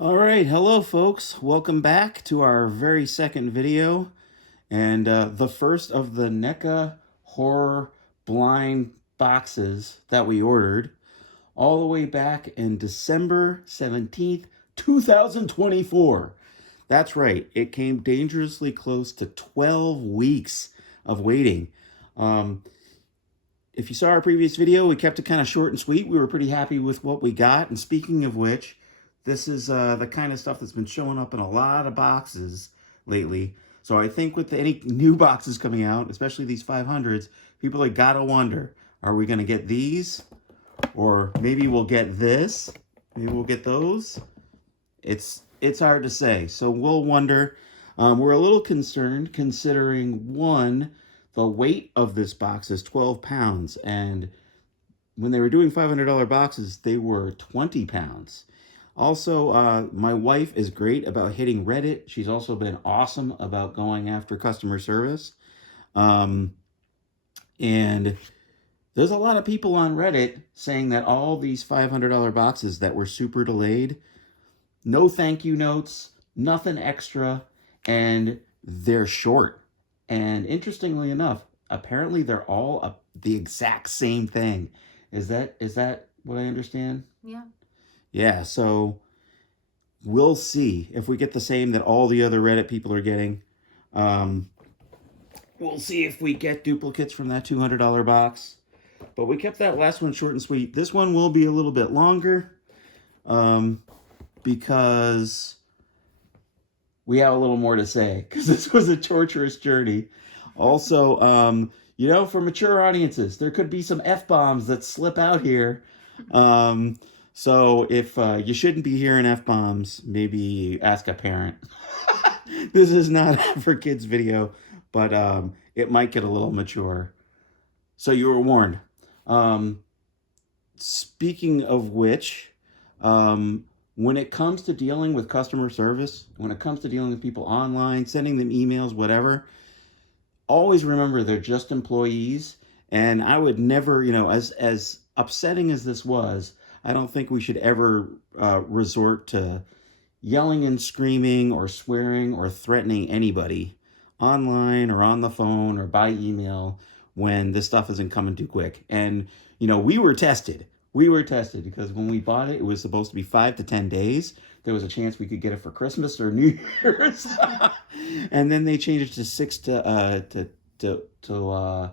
All right, hello folks. Welcome back to our very second video and the first of the NECA horror blind boxes that we ordered all the way back in December 17th, 2024. That's right, it came dangerously close to 12 weeks of waiting. If you saw our previous video, we kept it kind of short and sweet. We were pretty happy with what we got. And speaking of which, this is the kind of stuff that's been showing up in a lot of boxes lately. So I think with any new boxes coming out, especially these 500s, people have got to wonder, are we going to get these? Or maybe we'll get this? Maybe we'll get those? It's hard to say. So we'll wonder. We're a little concerned considering, one, the weight of this box is 12 pounds. And when they were doing $500 boxes, they were 20 pounds. Also, my wife is great about hitting Reddit. She's also been awesome about going after customer service. And there's a lot of people on Reddit saying that all these $500 boxes that were super delayed, no thank you notes, nothing extra, and they're short. And interestingly enough, apparently they're all the exact same thing. Is that what I understand? Yeah. Yeah, so we'll see if we get the same that all the other Reddit people are getting. We'll see if we get duplicates from that $200 box. But we kept that last one short and sweet. This one will be a little bit longer because we have a little more to say, because this was a torturous journey. Also, for mature audiences, there could be some F-bombs that slip out here. So if you shouldn't be hearing F-bombs, maybe ask a parent. This is not for kids video, but it might get a little mature. So you were warned. Speaking of which, when it comes to dealing with customer service, when it comes to dealing with people online, sending them emails, whatever, always remember they're just employees. And I would never, as upsetting as this was, I don't think we should ever resort to yelling and screaming or swearing or threatening anybody online or on the phone or by email when this stuff isn't coming too quick. And, we were tested. We were tested because when we bought it, it was supposed to be 5 to 10 days. There was a chance we could get it for Christmas or New Year's. And then they changed it to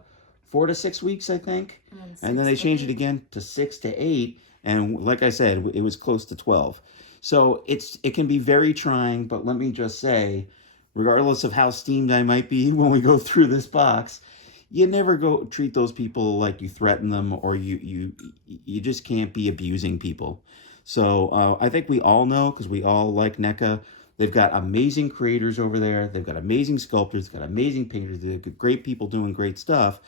4 to 6 weeks, I think. And then they changed it again to 6 to 8. And like I said, it was close to 12. So it can be very trying, but let me just say, regardless of how steamed I might be when we go through this box, you never go treat those people like you threaten them, or you just can't be abusing people. So I think we all know, because we all like NECA, they've got amazing creators over there. They've got amazing sculptors, they've got amazing painters, they've got great people doing great stuff.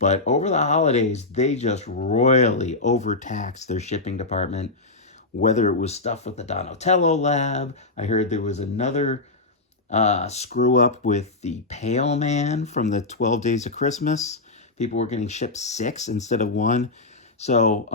But over the holidays, they just royally overtaxed their shipping department, whether it was stuff with the Donatello lab. I heard there was another screw up with the Pale Man from the 12 Days of Christmas. People were getting shipped 6 instead of 1. So,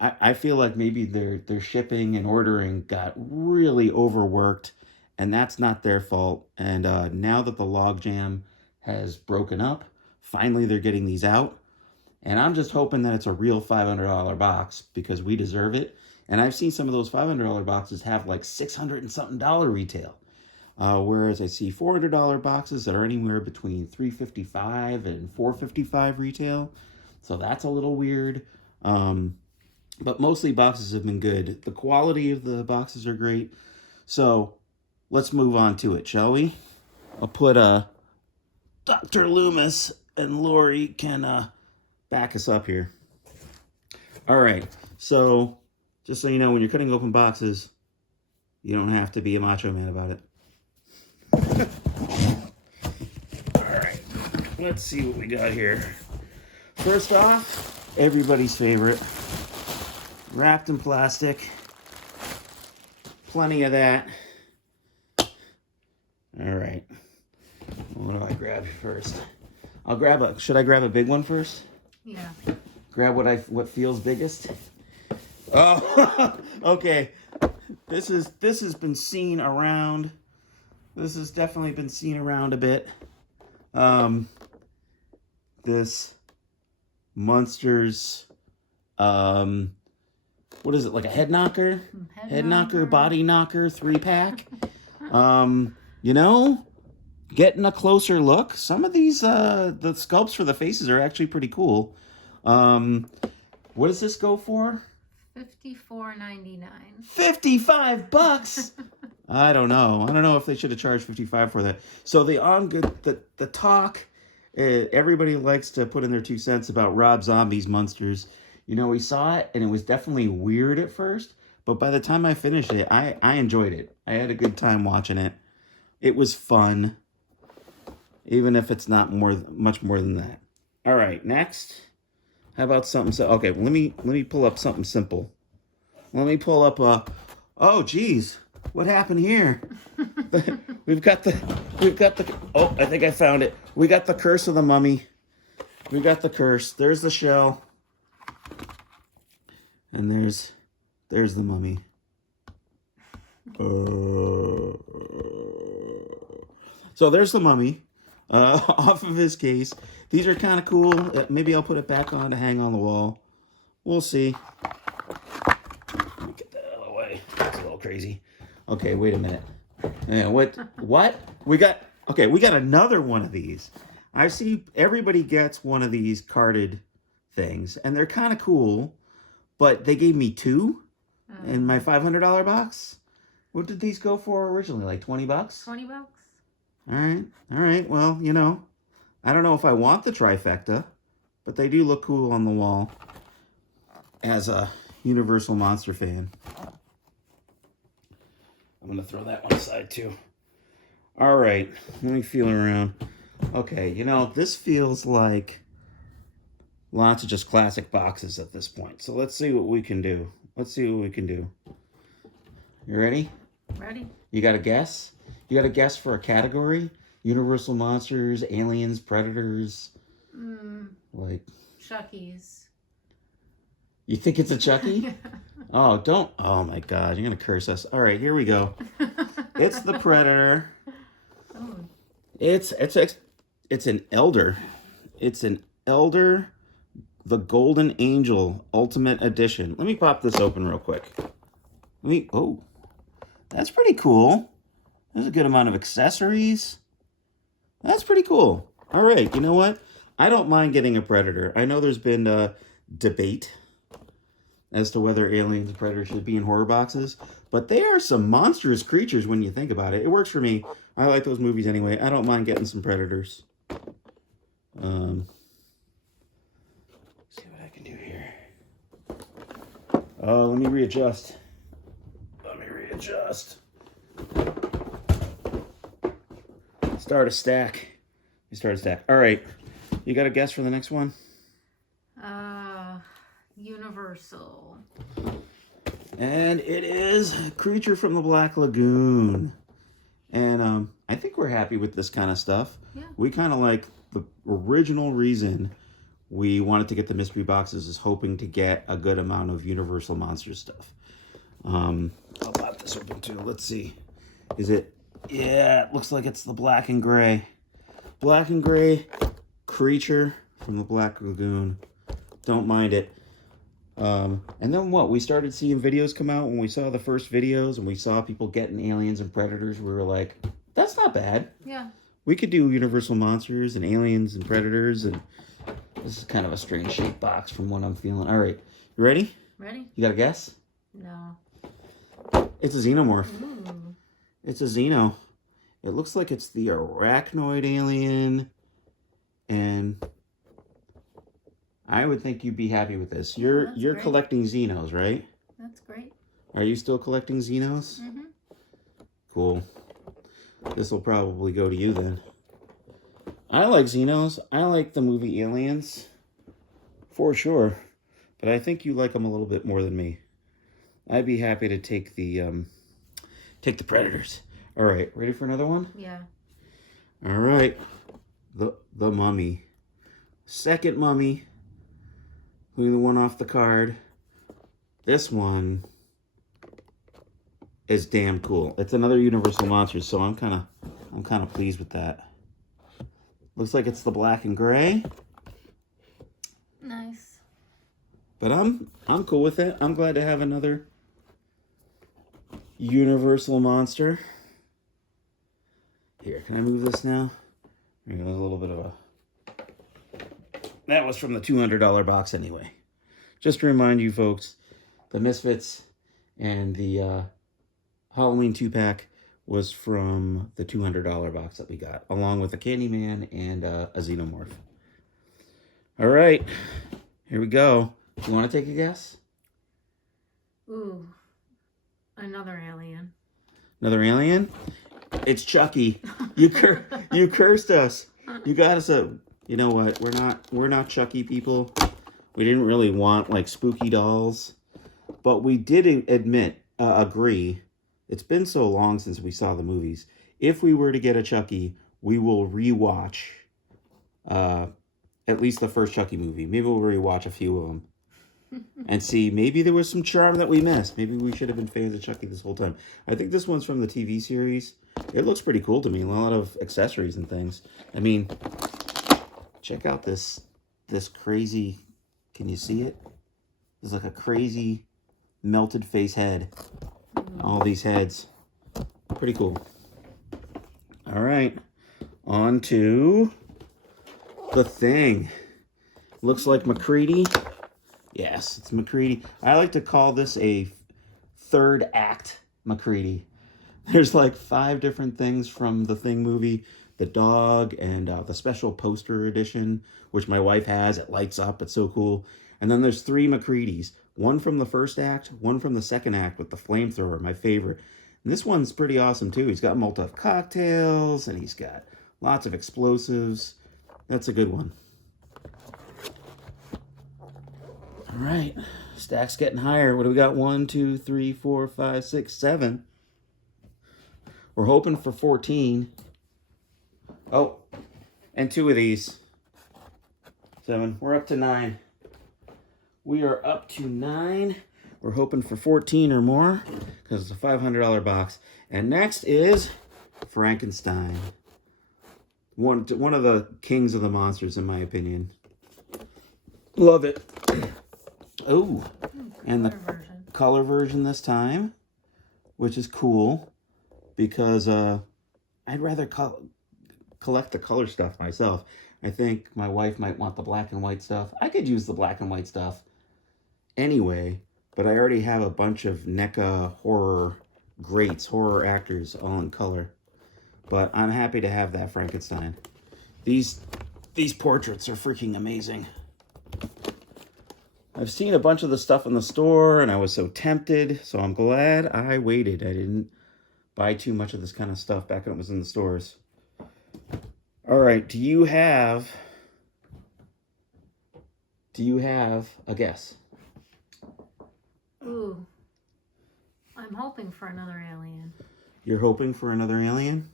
I feel like maybe their shipping and ordering got really overworked, and that's not their fault. And now that the logjam has broken up, finally they're getting these out. And I'm just hoping that it's a real $500 box, because we deserve it. And I've seen some of those $500 boxes have like $600 and something retail. Whereas I see $400 boxes that are anywhere between $355 and $455 retail. So that's a little weird. But mostly boxes have been good. The quality of the boxes are great. So let's move on to it, shall we? I'll put Dr. Loomis and Lori can back us up here. All right. So just so you know, when you're cutting open boxes, you don't have to be a macho man about it. All right. Let's see what we got here. First off, everybody's favorite. Wrapped in plastic. Plenty of that. All right. What do I grab first? Should I grab a big one first? Yeah. Grab what feels biggest? Oh, okay. This has been seen around. This has definitely been seen around a bit. This Monsters, what is it, like a head knocker? Head knocker, body knocker, 3-pack. You know, getting a closer look. Some of these, the sculpts for the faces are actually pretty cool. What does this go for? $54.99. $55. I don't know. I don't know if they should have charged $55 for that. So the talk, everybody likes to put in their 2 cents about Rob Zombie's Monsters. You know, we saw it and it was definitely weird at first, but by the time I finished it, I enjoyed it. I had a good time watching it. It was fun, even if it's not much more than that. All right, next. How about something so? Okay, let me pull up something simple. Let me pull up oh geez, what happened here? we've got the oh, I think I found it. We got the Curse of the Mummy. We got the curse. There's the shell. And there's the mummy. So there's the mummy off of his case. These are kind of cool. Maybe I'll put it back on to hang on the wall. We'll see. Let me get that out of the way. That's a little crazy. Okay, wait a minute. Yeah, what? We got another one of these. I see everybody gets one of these carded things, and they're kind of cool, but they gave me 2 in my $500 box. What did these go for originally? Like $20? $20. All right. Well, you know, I don't know if I want the trifecta, but they do look cool on the wall as a Universal Monster fan. I'm going to throw that one aside too. All right, let me feel around. Okay, you know, this feels like lots of just classic boxes at this point. So let's see what we can do. You ready? Ready. You got a guess? You got a guess for a category? Universal Monsters, Aliens, Predators? Like... Chucky's. You think it's a Chucky? Oh, don't... Oh, my God. You're going to curse us. All right, here we go. It's the Predator. Oh. It's an Elder. It's an Elder, the Golden Angel Ultimate Edition. Let me pop this open real quick. Oh, that's pretty cool. There's a good amount of accessories. That's pretty cool. All right, you know what? I don't mind getting a Predator. I know there's been a debate as to whether Aliens and Predators should be in horror boxes, but they are some monstrous creatures when you think about it. It works for me. I like those movies anyway. I don't mind getting some Predators. See what I can do here. Let me readjust. Start a stack. All right. You got a guess for the next one? Universal. And it is Creature from the Black Lagoon. And I think we're happy with this kind of stuff. Yeah. We kind of like the original reason we wanted to get the mystery boxes is hoping to get a good amount of Universal Monsters stuff. I'll pop this open too. Let's see. Is it? Yeah, it looks like it's the black and gray. Black and gray Creature from the Black Lagoon. Don't mind it. And then what? We started seeing videos come out when we saw the first videos and we saw people getting Aliens and Predators. We were like, that's not bad. Yeah. We could do Universal Monsters and Aliens and Predators, and this is kind of a strange shaped box from what I'm feeling. All right. You ready? Ready? You got a guess? No. It's a Xenomorph. Ooh. It's a Xeno. It looks like it's the arachnoid alien, and I would think you'd be happy with this. You're great. collecting Xenos, right? That's great. Are you still collecting Xenos? Mm-hmm. Cool. This will probably go to you then. I like Xenos. I like the movie Aliens, for sure. But I think you like them a little bit more than me. I'd be happy to take the Predators. All right, ready for another one? Yeah. All right, the Mummy, second Mummy, including the one off the card. This one is damn cool. It's another Universal Monsters, so I'm kind of pleased with that. Looks like it's the black and gray. Nice. But I'm cool with it. I'm glad to have another Universal monster. Here, can I move this now? There goes a little bit of a... That was from the $200 box anyway. Just to remind you folks, the Misfits and the Halloween 2-pack was from the $200 box that we got, along with a Candyman and a Xenomorph. All right, here we go. You want to take a guess? Ooh, another alien. Another alien? It's Chucky. You cursed us. You got us a... You know what? We're not Chucky people. We didn't really want like spooky dolls, but we did agree. It's been so long since we saw the movies. If we were to get a Chucky, we will rewatch at least the first Chucky movie. Maybe we'll rewatch a few of them and see. Maybe there was some charm that we missed. Maybe we should have been fans of Chucky this whole time. I think this one's from the TV series. It looks pretty cool to me. A lot of accessories and things. I mean, check out this crazy... Can you see it? There's like a crazy melted face head. All these heads. Pretty cool. All right. On to the Thing. Looks like MacReady. Yes, it's MacReady. I like to call this a third act MacReady. There's like 5 different things from the Thing movie. The dog and the special poster edition, which my wife has. It lights up. It's so cool. And then there's 3 MacReadys. One from the first act, one from the second act with the flamethrower, my favorite. And this one's pretty awesome too. He's got Molotov cocktails and he's got lots of explosives. That's a good one. All right. Stack's getting higher. What do we got? 1, 2, 3, 4, 5, 6, 7. We're hoping for 14. Oh, and 2 of these. 7. We're up to 9. We are up to 9. We're hoping for 14 or more because it's a $500 box. And next is Frankenstein. One of the kings of the monsters, in my opinion. Love it. Oh, and the color version this time, which is cool because I'd rather collect the color stuff myself. I think my wife might want the black and white stuff. I could use the black and white stuff anyway, but I already have a bunch of NECA horror greats, horror actors all in color. But I'm happy to have that Frankenstein. These portraits are freaking amazing. I've seen a bunch of the stuff in the store and I was so tempted, so I'm glad I waited. I didn't buy too much of this kind of stuff back when it was in the stores. All right, do you have a guess? Ooh, I'm hoping for another alien. You're hoping for another alien?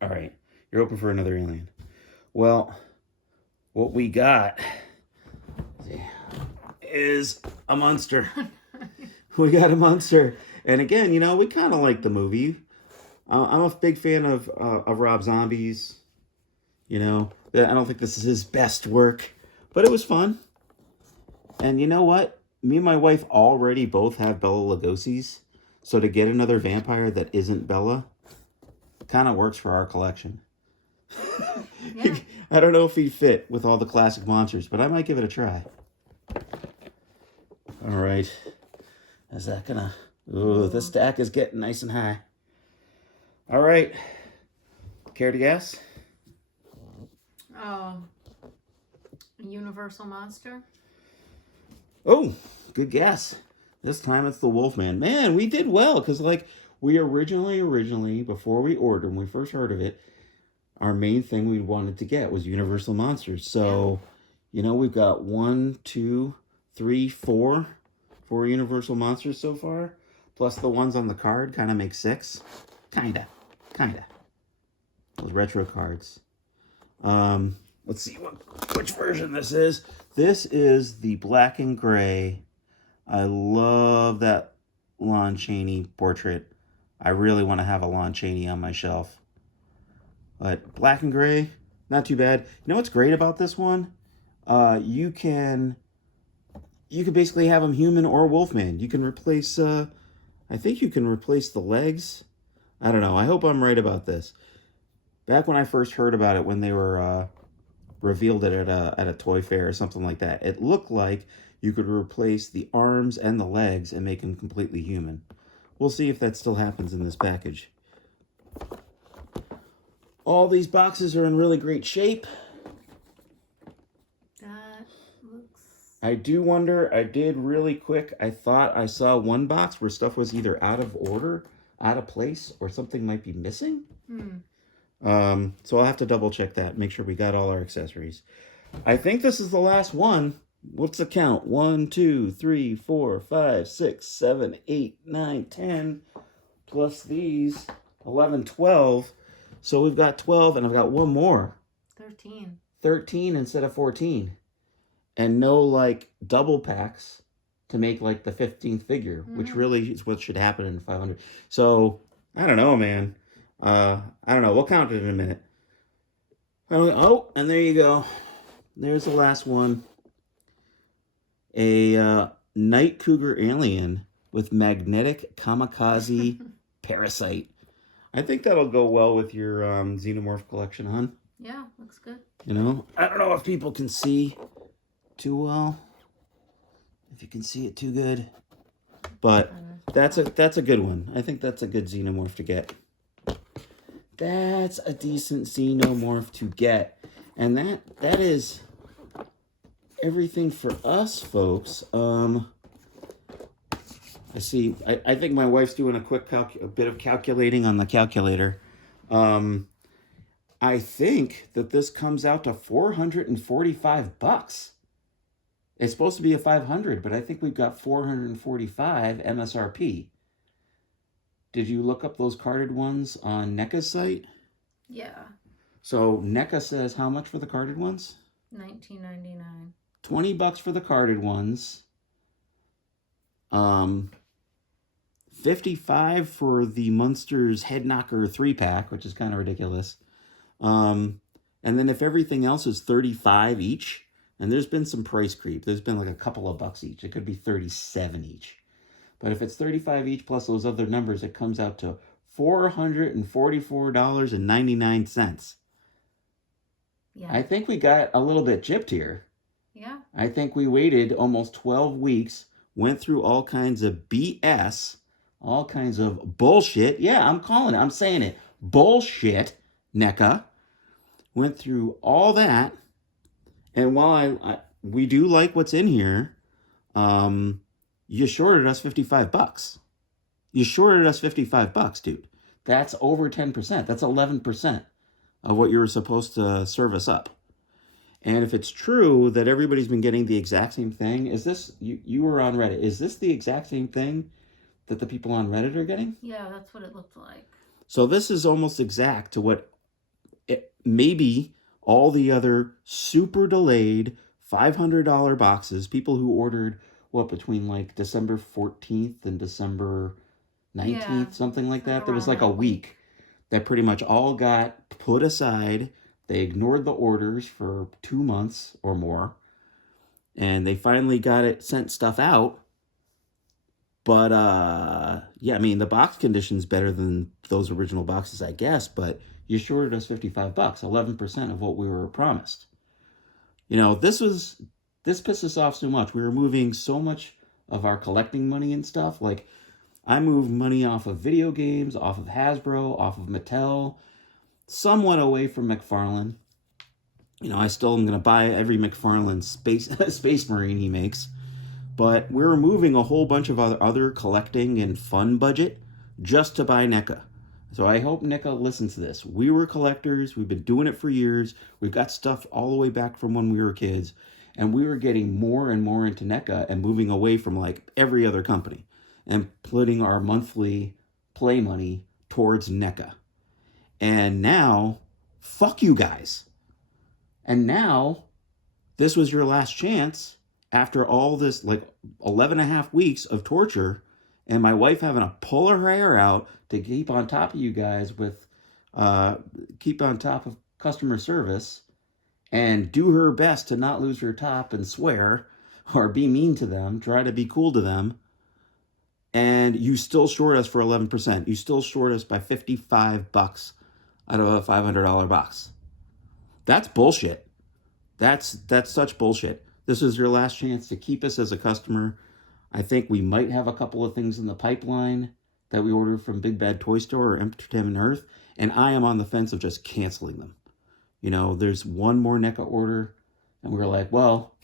All right, you're hoping for another alien. Well, what we got is a monster. We got a monster. And again, you know, we kind of like the movie. I'm a big fan of Rob Zombie's. You know, I don't think this is his best work, but it was fun. And you know what? Me and my wife already both have Bela Lugosi's. So to get another vampire that isn't Bela kind of works for our collection. Yeah. I don't know if he'd fit with all the classic monsters, but I might give it a try. All right. Is that gonna... Ooh, this stack is getting nice and high. All right. Care to guess? A universal monster? Oh, good guess. This time it's the Wolfman. Man, we did well because, like, we originally, before we ordered, when we first heard of it, our main thing we wanted to get was Universal Monsters. So, you know, we've got 1, 2, 3, 4 Universal Monsters so far. Plus the ones on the card kind of make 6. Kinda. Those retro cards. Let's see which version this is. This is the black and gray. I love that Lon Chaney portrait. I really want to have a Lon Chaney on my shelf. But black and gray, not too bad. You know what's great about this one? You can basically have him human or Wolfman. You can replace. I think you can replace the legs. I don't know. I hope I'm right about this. Back when I first heard about it, when they were revealed it at a toy fair or something like that, it looked like you could replace the arms and the legs and make him completely human. We'll see if that still happens in this package. All these boxes are in really great shape. That looks... I do wonder, I did really quick, I thought I saw one box where stuff was either out of order, out of place, or something might be missing. So I'll have to double check that, make sure we got all our accessories. I think this is the last one. What's the count? 1, 2, 3, 4, 5, 6, 7, 8, 9, 10. Plus these, 11, 12. So we've got 12, and I've got one more. 13. 13 instead of 14. And no, like, double packs to make, like, the 15th figure, which really is what should happen in 500. So, I don't know, man. I don't know. We'll count it in a minute. Oh, and there you go. There's the last one. A Night Cougar alien with magnetic kamikaze parasite. I think that'll go well with your Xenomorph collection, hon. Yeah, looks good. You know, I don't know if people can see too well. If you can see it too good. But that's a good one. I think that's a good Xenomorph to get. That's a decent Xenomorph to get. And that is everything for us, folks. I see. I think my wife's doing a bit of calculating on the calculator. I think that this comes out to $445. It's supposed to be a 500, but I think we've got 445 MSRP. Did you look up those carded ones on NECA's site? Yeah. So NECA says how much for the carded ones? $19.99. $20 for the carded ones. 55 for the Munsters Head Knocker 3-pack, which is kind of ridiculous. And then if everything else is 35 each, and there's been some price creep. There's been like a couple of bucks each. It could be 37 each. But if it's 35 each plus those other numbers, it comes out to $444.99. Yeah. I think we got a little bit gypped here. Yeah. I think we waited almost 12 weeks, went through all kinds of BS, all kinds of bullshit. Yeah, I'm calling it. I'm saying it. Bullshit, NECA. Went through all that. And while we do like what's in here, you shorted us $55. You shorted us $55, dude. That's over 10%. That's 11% of what you were supposed to serve us up. And if it's true that everybody's been getting the exact same thing, is this, you were on Reddit, is this the exact same thing that the people on Reddit are getting? Yeah, that's what it looked like. So this is almost exact to what maybe all the other super delayed $500 boxes, people who ordered, between like December 14th and December 19th, something like that. There was like a week that pretty much all got put aside. They ignored the orders for 2 months or more. And they finally got it, sent stuff out. But, yeah, I mean, the box condition's better than those original boxes, I guess. But you shorted us $55, 11% of what we were promised. You know, this pissed us off so much. We were moving so much of our collecting money and stuff. Like, I moved money off of video games, off of Hasbro, off of Mattel, somewhat away from McFarlane. You know, I still am going to buy every McFarlane Space Marine he makes. But we're moving a whole bunch of other collecting and fun budget just to buy NECA. So I hope NECA listens to this. We were collectors. We've been doing it for years. We've got stuff all the way back from when we were kids. And we were getting more and more into NECA and moving away from like every other company and putting our monthly play money towards NECA. And now, fuck you guys. And now, this was your last chance after all this like 11 and a half weeks of torture and my wife having to pull her hair out to keep on top of you guys with, keep on top of customer service and do her best to not lose her top and swear or be mean to them, try to be cool to them, and you still short us for 11%. You still short us by $55 out of a $500 box. That's bullshit. That's such bullshit. This is your last chance to keep us as a customer. I think we might have a couple of things in the pipeline that we ordered from Big Bad Toy Store or Entertainment Earth, and I am on the fence of just canceling them. You know, there's one more NECA order, and we were like, well,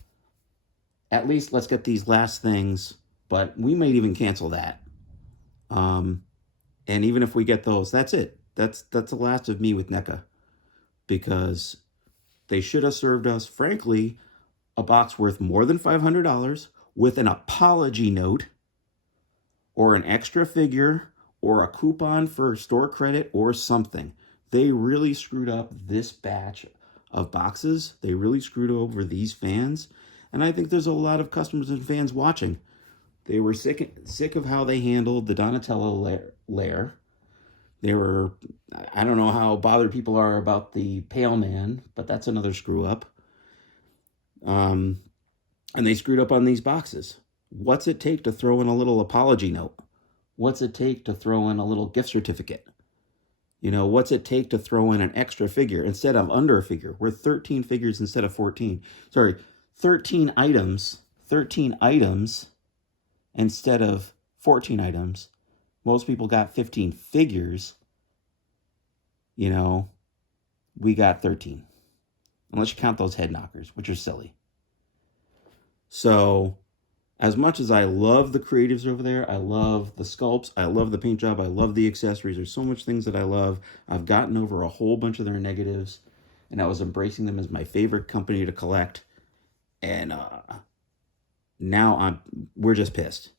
at least let's get these last things, but we might even cancel that. And even if we get those, that's it. That's the last of me with NECA, because they should have served us, frankly, a box worth more than $500 with an apology note or an extra figure or a coupon for store credit or something. They really screwed up this batch of boxes. They really screwed over these fans. And I think there's a lot of customers and fans watching. They were sick of how they handled the Donatello lair. They were, I don't know how bothered people are about the Pale Man, but that's another screw up. And they screwed up on these boxes. What's it take to throw in a little apology note? What's it take to throw in a little gift certificate? You know, what's it take to throw in an extra figure instead of under a figure? We're 13 figures instead of 14. Sorry, 13 items. 13 items instead of 14 items. Most people got 15 figures. You know, we got 13. Unless you count those head knockers, which are silly. So, as much as I love the creatives over there, I love the sculpts, I love the paint job, I love the accessories, there's so much things that I love. I've gotten over a whole bunch of their negatives, and I was embracing them as my favorite company to collect. And now we're just pissed.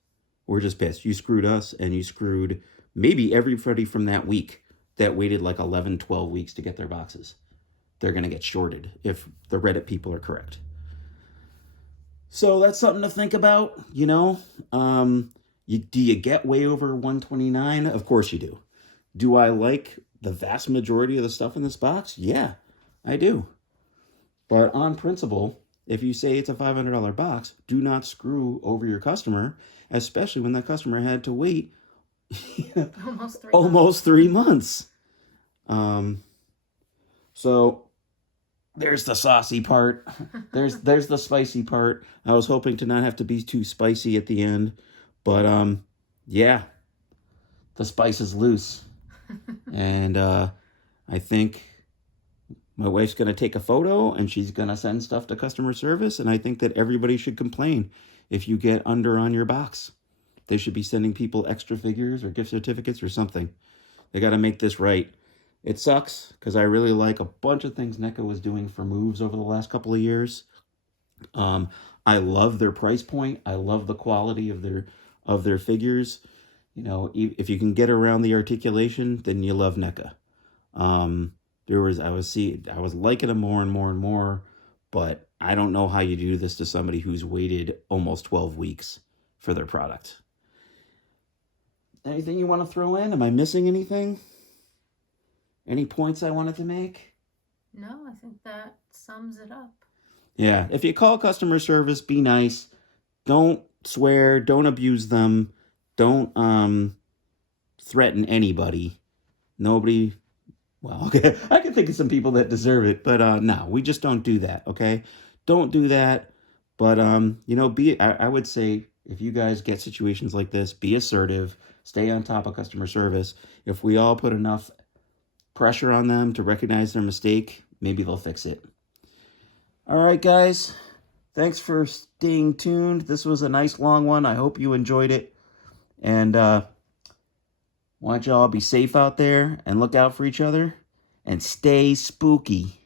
We're just pissed. You screwed us, and you screwed maybe everybody from that week that waited like 11, 12 weeks to get their boxes. They're going to get shorted if the Reddit people are correct. So that's something to think about, you know. Do you get way over 129? Of course you do. Do I like the vast majority of the stuff in this box? Yeah, I do. But on principle, if you say it's a $500 box, do not screw over your customer, especially when that customer had to wait almost 3 months. So there's the saucy part. There's the spicy part. I was hoping to not have to be too spicy at the end, but yeah, the spice is loose. And I think my wife's going to take a photo and she's going to send stuff to customer service, and I think that everybody should complain if you get under on your box. They should be sending people extra figures or gift certificates or something. They got to make this right. It sucks because I really like a bunch of things NECA was doing for moves over the last couple of years. I love their price point. I love the quality of their figures. You know, if you can get around the articulation, then you love NECA. I was liking them more and more and more, but I don't know how you do this to somebody who's waited almost 12 weeks for their product. Anything you want to throw in? Am I missing anything? Any points I wanted to make? No, I think that sums it up. Yeah, if you call customer service, be nice. Don't swear. Don't abuse them. Don't threaten anybody. Nobody. Well, okay, I can think of some people that deserve it, but no, we just don't do that. Okay, don't do that. But you know, I would say if you guys get situations like this, be assertive. Stay on top of customer service. If we all put enough pressure on them to recognize their mistake, maybe they'll fix it. All right, guys. Thanks for staying tuned. This was a nice long one. I hope you enjoyed it. And want y'all be safe out there and look out for each other and stay spooky.